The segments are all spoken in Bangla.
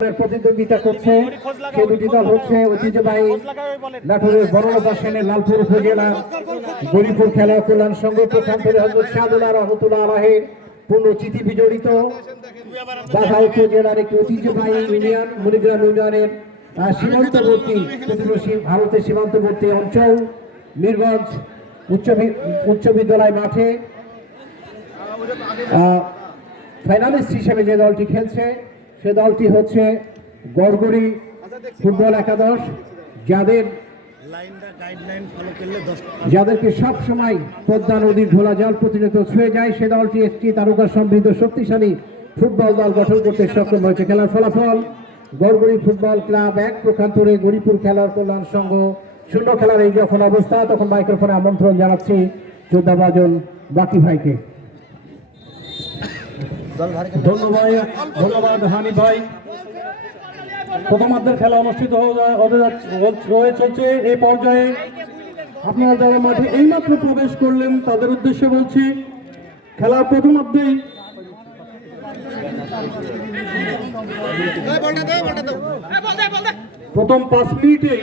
প্রতিদ্বন্দ্বিতা করছে সেই দুটি দল হচ্ছে ঐতিহ্যবাহী নাটোরের বড়লতা সেনের লালপুর উপজেলা গরিপুর খেলা কল্যাণ সংঘ প্রশান্তরী হজরত শাহদুল্লাহ রহমতুল্লাহ আলাহের পূর্ণ চিঠি বিজড়িত বাঘা উপজেলার একটি ঐতিহ্যবাহী ইউনিয়ন মণিগ্রাম ইউনিয়নের সীমান্তবর্তী প্রতিবেশী ভারতের সীমান্তবর্তী অঞ্চল মিরগঞ্জ উচ্চ বিদ্যালয় মাঠে ফাইনালিস্ট হিসেবে যে দলটি খেলছে সে দলটি হচ্ছে গড়গড়ি ফুটবল একাদশ যাদেরকে সব সময় পদ্মা নদীর ধোলা জল প্রতিনিয়ত ছুঁয়ে যায় সে দলটি একটি তারকা সমৃদ্ধ শক্তিশালী ফুটবল দল গঠন করতে সক্ষম হয়েছে। খেলার ফলাফল গড়গড়ি ফুটবল ক্লাব 1 প্রখান্তরে গরিপুর খেলার কল্যাণ সংঘ 0 খেলার এই যখন অবস্থা তখন মাইক্রোফোনে আমন্ত্রণ জানাচ্ছি যোদ্ধাবাজন বাকি ভাইকে। ধন্যবাদ হানি ভাই। প্রথমার্ধের খেলা অনুষ্ঠিত হয়ে চলছে। এই পর্যায়ে আপনারা যারা মাঠে এইমাত্র প্রবেশ করলেন তাদের উদ্দেশ্যে বলছি খেলার প্রথমার্ধেই প্রথম 5 মিনিটেই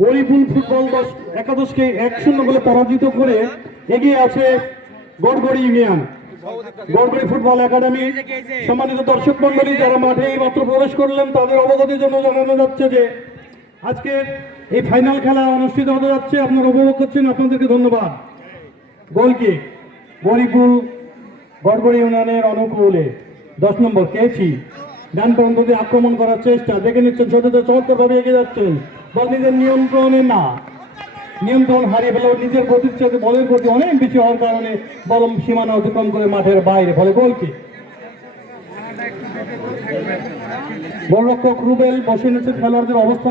গরিপুর ফুটবল একাদশকে 1-0 গোলে পরাজিত করে এগিয়ে আছে Gorgori union Gorgori football academy. সম্মানিত দর্শক মন্ডলী যারা মাঠে মাত্র প্রবেশ করলেন তাদের অবগতির জন্য জানানো যাচ্ছে যে আজকে এই ফাইনাল খেলা অনুষ্ঠিত হতে যাচ্ছে। আপনারা উপভোগ করছেন, আপনাদেরকে ধন্যবাদ। গোলকি গড়গড়ি ইউনিয়নের অনুকূলে 10 নম্বর কেছি ডান প্রান্ত দিয়ে আক্রমণ করার চেষ্টা দেখে নিচ্ছেন, ছোটতে চমৎকার ভাবে এগিয়ে যাচ্ছেন। বল নিজের নিয়ন্ত্রণ হারিয়ে ফেলে নিজের গতির সাথে বলের গতি অনেক বেশি হওয়ার কারণে বল সীমানা অতিক্রম করে মাঠের বাইরে ফলে গোলকি। গোলরক্ষক রুবেল বসে নিচ্ছে খেলোয়াড়দের অবস্থান।